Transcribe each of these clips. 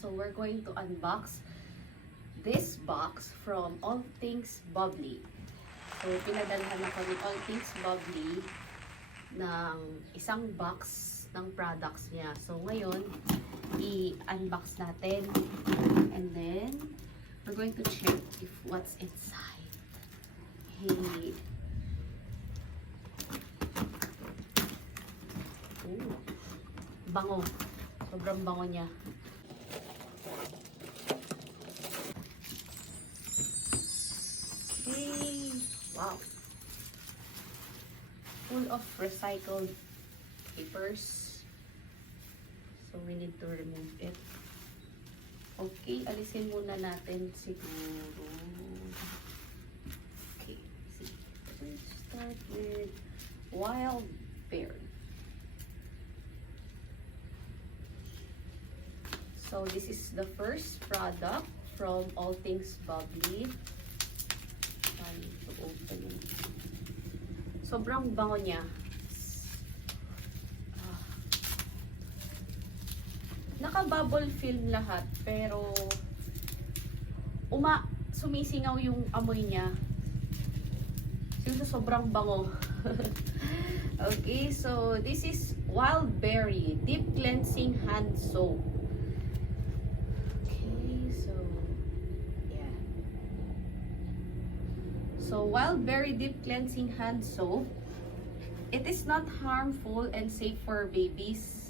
So we're going to unbox this box from All Things Bubbly. So pinadalhan ako ni All Things Bubbly ng isang box ng products niya. So ngayon, i-unbox natin. And then, we're going to check if what's inside. Hey. Ooh. Bango. Sobrang bango niya. Okay. Wow. Full of recycled papers. So, we need to remove it. Okay, alisin muna natin siguro. Okay, see. Let's start with wild berry. So, this is the first product from All Things Bubbly. Time to open it. Sobrang bango niya. Naka-bubble film lahat, pero sumisingaw yung amoy niya. Sobrang bango. Okay, so this is Wild Berry Deep Cleansing Hand Soap. Okay, so yeah. So Wild Berry Deep Cleansing Hand Soap. It is not harmful and safe for babies.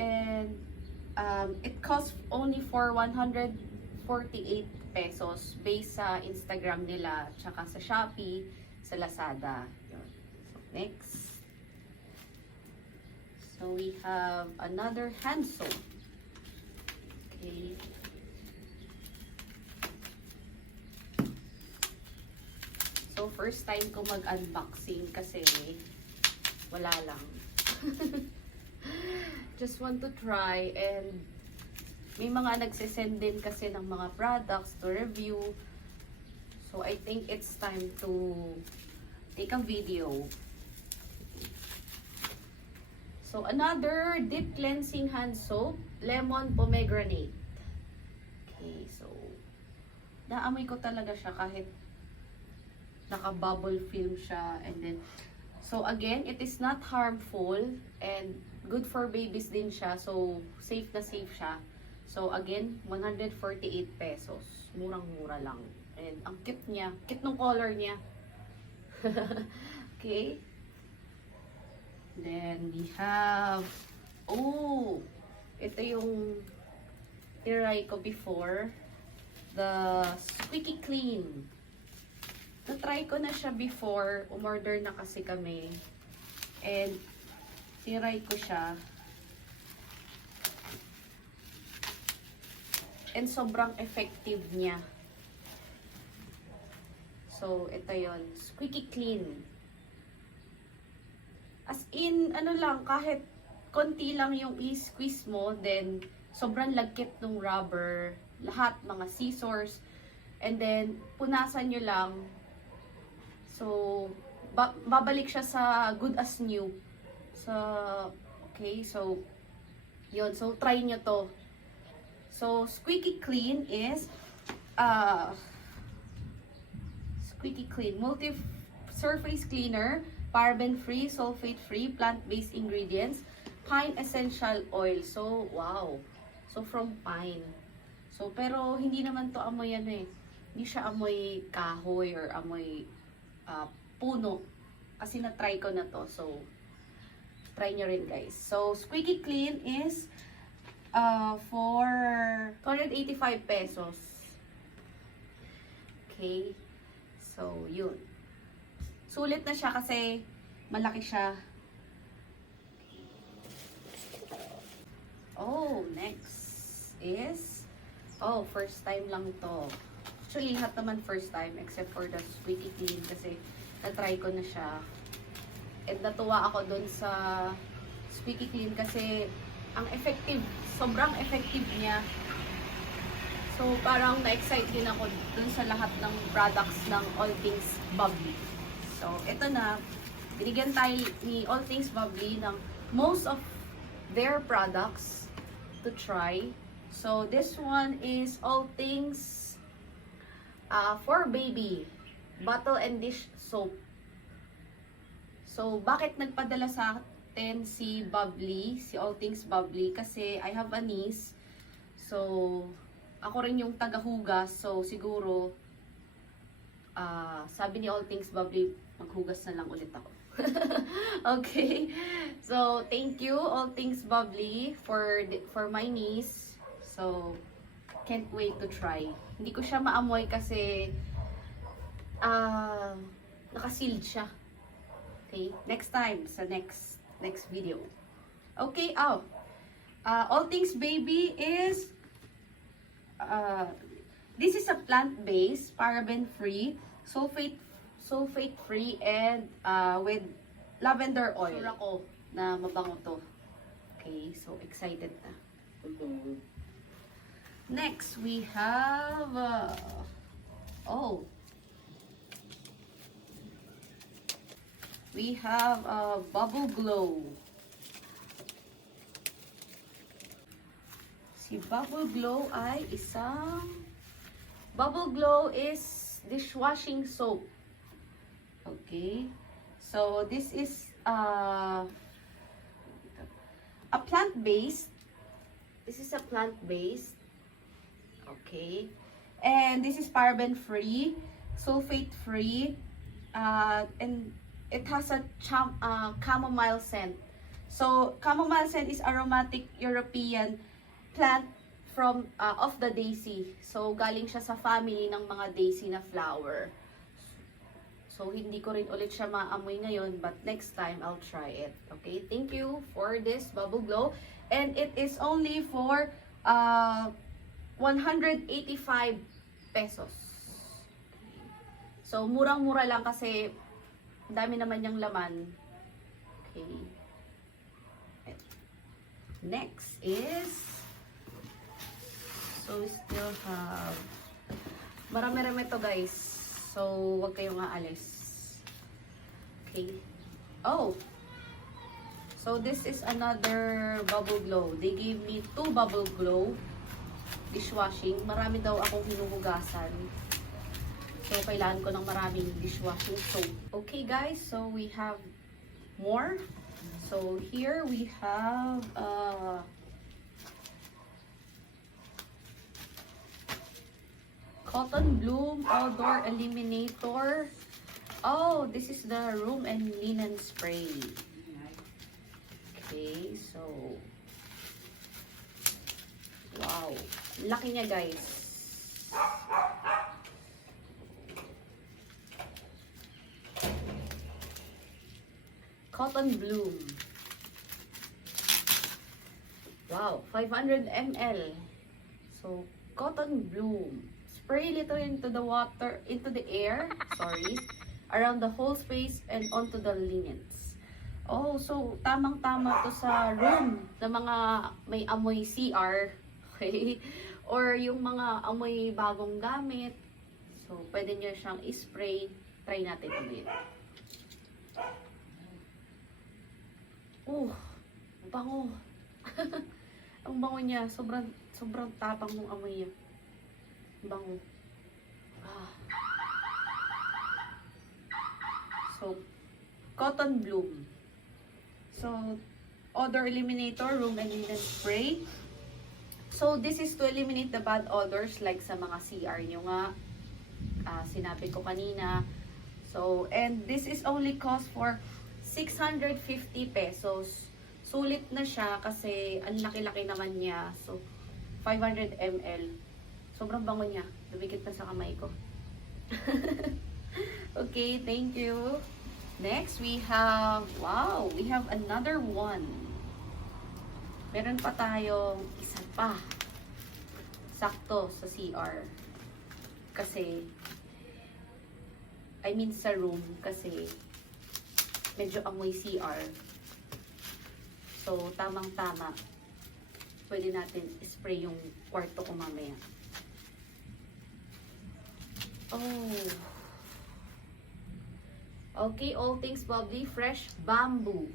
And it costs only for 148 pesos based sa Instagram nila, tsaka sa Shopee, sa Lazada. Yun. So, next. So, we have another hand soap. Okay. So, first time ko mag-unboxing kasi wala lang. Just want to try, and may mga nagsisend din kasi ng mga products to review. So I think it's time to take a video. So another deep cleansing hand soap, lemon pomegranate. Okay, so naamoy ko talaga siya kahit naka-bubble film siya, and then so again, it is not harmful and good for babies din siya. So safe na safe siya. So again, 148 pesos. Murang-mura lang. And ang cute niya. Cute ng color niya. Okay. Then we have, oh, ito yung try ko before. The Squeaky Clean. Na-try ko na siya before. Umorder na kasi kami. And, tinry ko siya. And, sobrang effective niya. So, ito yon, Squeaky Clean. As in, ano lang, kahit konti lang yung i-squeeze mo, then, sobrang lagkit ng rubber. Lahat, mga scissors. And then, punasan nyo lang. So, babalik siya sa good as new. So, okay, so, yun. So, try nyo to. So, Squeaky Clean is, Squeaky Clean, multi-surface cleaner, paraben-free, sulfate-free, plant-based ingredients, pine essential oil. So, wow. So, from pine. So, pero, hindi naman to amoy ano eh. Hindi siya amoy kahoy or amoy puno, kasi na-try ko na to, so try nyo rin guys. So Squeaky Clean is for 285 pesos. Okay, so yun, sulit na siya kasi malaki siya. Oh, next is, oh, first time lang to. Actually, lahat naman first time except for the Squeaky Clean kasi na-try ko na siya. And natuwa ako dun sa Squeaky Clean kasi ang effective, sobrang effective niya. So, parang na-excite din ako dun sa lahat ng products ng All Things Bubbly. So, ito na, binigyan tayo ni All Things Bubbly ng most of their products. to try. So this one is All Things for Baby Bottle and Dish Soap. So bakit nagpadala sa atin si Bubbly, si All Things Bubbly? Kasi I have a niece. So ako rin yung tagahugas. So siguro sabi ni All Things Bubbly, maghugas na lang ulit ako. Okay. So thank you All Things Bubbly for my niece. So can't wait to try. Hindi ko siya maamoy kasi nakasealed siya. Okay, next time sa next video. Okay, All Things Baby is this is a plant-based, paraben-free, sulfate-free, and with lavender oil. Sure ako na mabango to. Okay, so excited na. Next, we have we have Bubble Glow. Si Bubble Glow ay isang Bubble Glow is dishwashing soap. Okay. So this is a plant-based. This is a plant-based. Okay. And this is paraben-free, sulfate-free, and it has a chamomile scent. So chamomile scent is aromatic European plant from of the daisy. So galing siya sa family ng mga daisy na flower. So hindi ko rin ulit siya maamoy ngayon, but next time I'll try it. Okay, thank you for this Bubble Glow, and it is only for 185 pesos. So murang-mura lang kasi dami naman yung laman. Okay. Next is, so we still have marami-rami to guys. So wag kayong aalis. Okay. So this is another Bubble Glow. They gave me 2 Bubble Glow dishwashing. Marami daw akong hinuhugasan. So kailangan ko ng maraming dishwashing soap. Okay guys, so we have more. So here we have Cotton Bloom Odor Eliminator. Oh, this is the room and linen spray. Okay, so wow, laki niya guys. Cotton Bloom. Wow, 500 ml. So Cotton Bloom. Spray little into the water, into the air, sorry, around the whole space and onto the linens. Oh, so tamang-tama to sa room na mga may amoy CR, okay? Or yung mga amoy bagong gamit. So, pwede nyo siyang i-spray. Try natin amoy. Oh, bango. Ang bango niya. Sobrang tapang ng amoy niya. Bango. So, Cotton Bloom. So, odor eliminator, room and linen spray. So, this is to eliminate the bad odors like sa mga CR nyo nga. Sinabi ko kanina. So, and this is only cost for 650 pesos. Sulit na siya kasi ang laki-laki naman niya. So, 500 ml. Sobrang bango niya. Dumikit na sa kamay ko. Okay, thank you. Next, we have, wow, we have another one. Meron pa tayong isa pa. Sakto sa CR. Kasi, I mean sa room, kasi medyo amoy CR. So, tamang-tama. Pwede natin spray yung kwarto ko mamaya. Oh. Okay, All Things Bubbly Fresh Bamboo.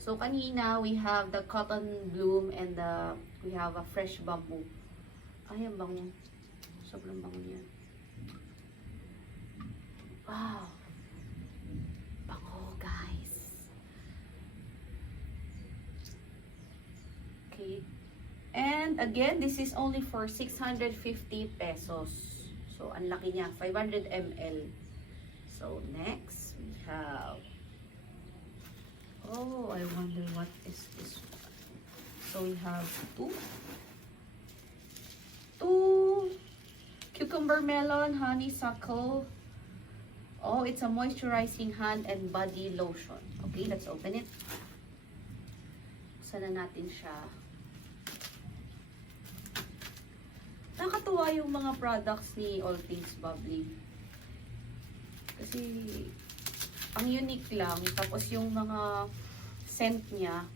So, kanina, we have the cotton bloom and we have a fresh bamboo. Ay, ang bango. Sobrang bango niya. Wow. Bango, guys. Okay. And again, this is only for 650 pesos. So, ang laki niya. 500 ml. So, next, we have... Oh, I wonder what is this one. So, we have two cucumber melon, honeysuckle. Oh, it's a moisturizing hand and body lotion. Okay, let's open it. Buksan na natin siya. Nakakatuwa yung mga products ni All Things Bubbly. Kasi, ang unique lang. Tapos yung mga scent niya,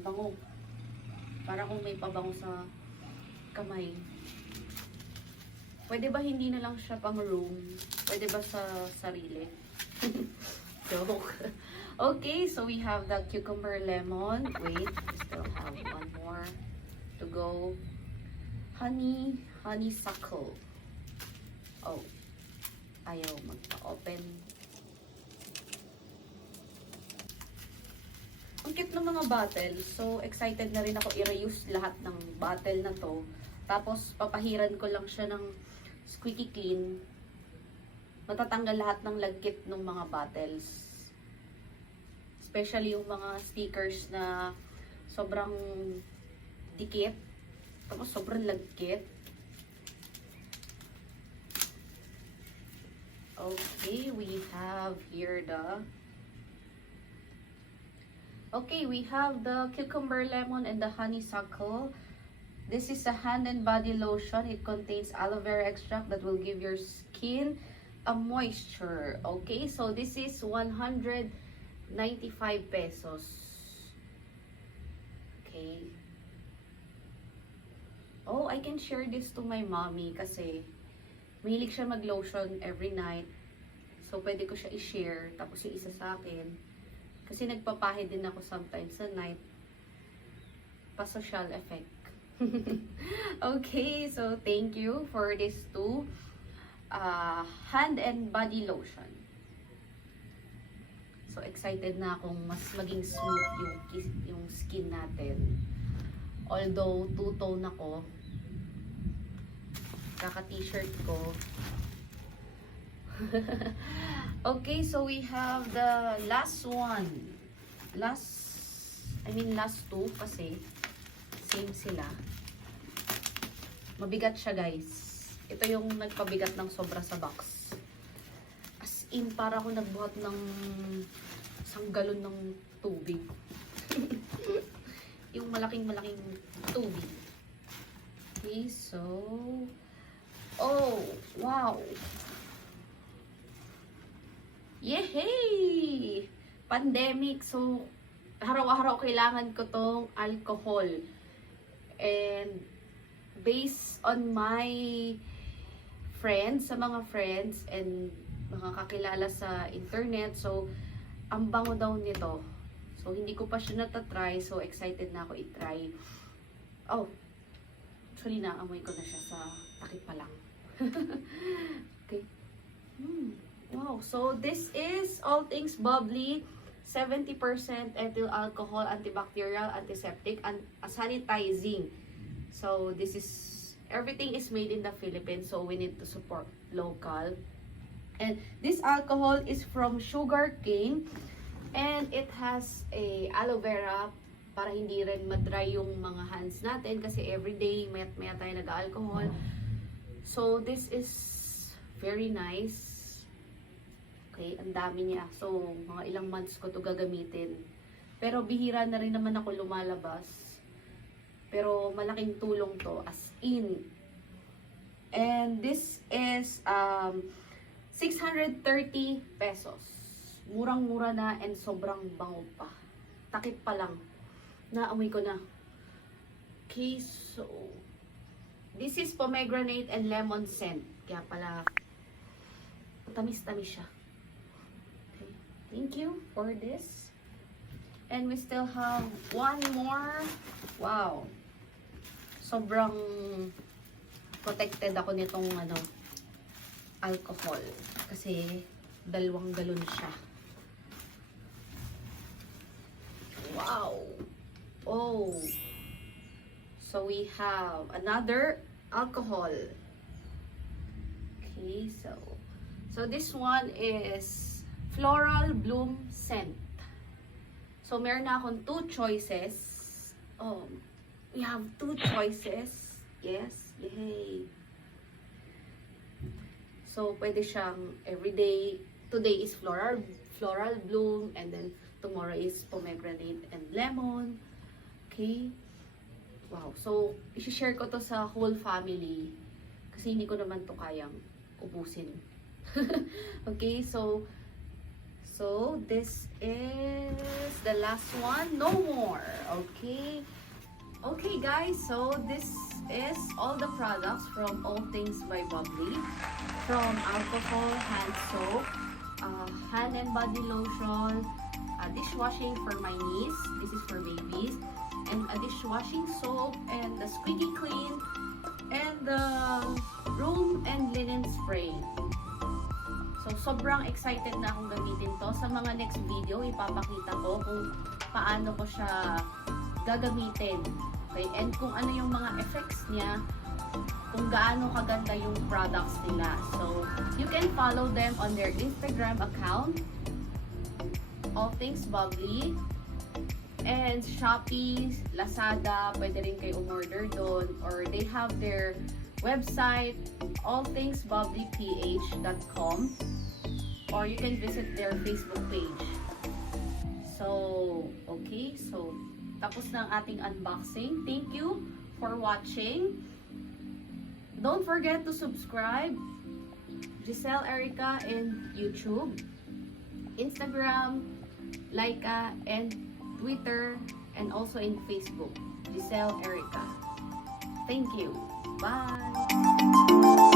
bango. Para kung may pabango sa kamay. Pwede ba hindi na lang siya pang room? Pwede ba sa sarili? Joke. Okay, so we have the cucumber lemon. Wait, we still have one more to go. Honeysuckle. Oh, ayaw magpa-open. Ang cute ng mga bottle. So, excited na rin ako i-reuse lahat ng bottle na to. Tapos, papahiran ko lang siya ng squeaky clean. Matatanggal lahat ng lagkit ng mga bottles. Especially yung mga stickers na sobrang dikit. Tapos, sobrang lagkit. Okay, we have here the... Okay, we have the cucumber lemon and the honeysuckle. This is a hand and body lotion. It contains aloe vera extract that will give your skin a moisture. Okay, so this is 195 pesos. Okay. Oh, I can share this to my mommy kasi mahilig siya mag-lotion every night. So, pwede ko siya i-share. Tapos yung isa sa akin. Kasi nagpapahid din ako sometimes sa night. Pa-social effect. Okay, so thank you for these two hand and body lotion. So excited na akong mas maging smooth yung skin natin. Although two-tone ako, kaka-t-shirt ko. Okay, so we have the last one. Last two kasi same sila. Mabigat siya, guys. Ito yung nagpabigat ng sobra sa box. As in, para ako nagbuhat ng isang galon ng tubig. Yung malaking tubig. Okay, so... Oh, wow! Yehey! Pandemic. So, araw-araw kailangan ko tong alcohol. And, based on my friends, sa mga friends, and mga kakilala sa internet, so, ang bango daw nito. So, hindi ko pa siya natatry. So, excited na ako i-try. Oh, actually, naamoy ko na siya sa takip pa lang. Okay. Wow, so this is All Things Bubbly, 70% ethyl alcohol, antibacterial, antiseptic, and sanitizing. So this is, everything is made in the Philippines, so we need to support local. And this alcohol is from sugar cane, and it has a aloe vera para hindi rin madry yung mga hands natin kasi everyday maya tayo nag-alcohol. So this is very nice. Okay, ang dami niya. So, mga ilang months ko to gagamitin. Pero bihira na rin naman ako lumalabas. Pero malaking tulong to, as in. And this is 630 pesos. Murang-mura na and sobrang bango pa. Takip pa lang. Naamoy ko na. Okay, so this is pomegranate and lemon scent. Kaya pala tamis-tamis siya. Thank you for this. And we still have one more. Wow. Sobrang protected ako nitong alcohol. Kasi 2 galon siya. Wow. Oh. So we have another alcohol. Okay, so this one is Floral Bloom Scent. So, meron na akong 2 choices. Oh, we have 2 choices. Yes, yay. So, pwede siyang everyday. Today is floral bloom, and then tomorrow is pomegranate and lemon. Okay. Wow. So, i-share ko to sa whole family kasi hindi ko naman to kayang ubusin. Okay, so this is the last one. No more. Okay. Okay, guys. So this is all the products from All Things by Bubbly. From alcohol, hand soap, hand and body lotion, dishwashing for my niece. This is for babies. And a dishwashing soap, and the squeaky clean, and the room and linen spray. So, sobrang excited na akong gamitin to. Sa mga next video, ipapakita ko kung paano ko siya gagamitin. Okay? And kung ano yung mga effects niya, kung gaano kaganda yung products nila. So, you can follow them on their Instagram account, All Things Bubbly, and Shopee, Lazada, pwede rin kayo umorder doon, or they have their website, allthingsbubblyph.com, or you can visit their Facebook page. So, okay, so tapos na ang ating unboxing. Thank you for watching. Don't forget to subscribe Giselle Erica in YouTube, Instagram, Laika, and Twitter, and also in Facebook, Giselle Erica. Thank you. Bye!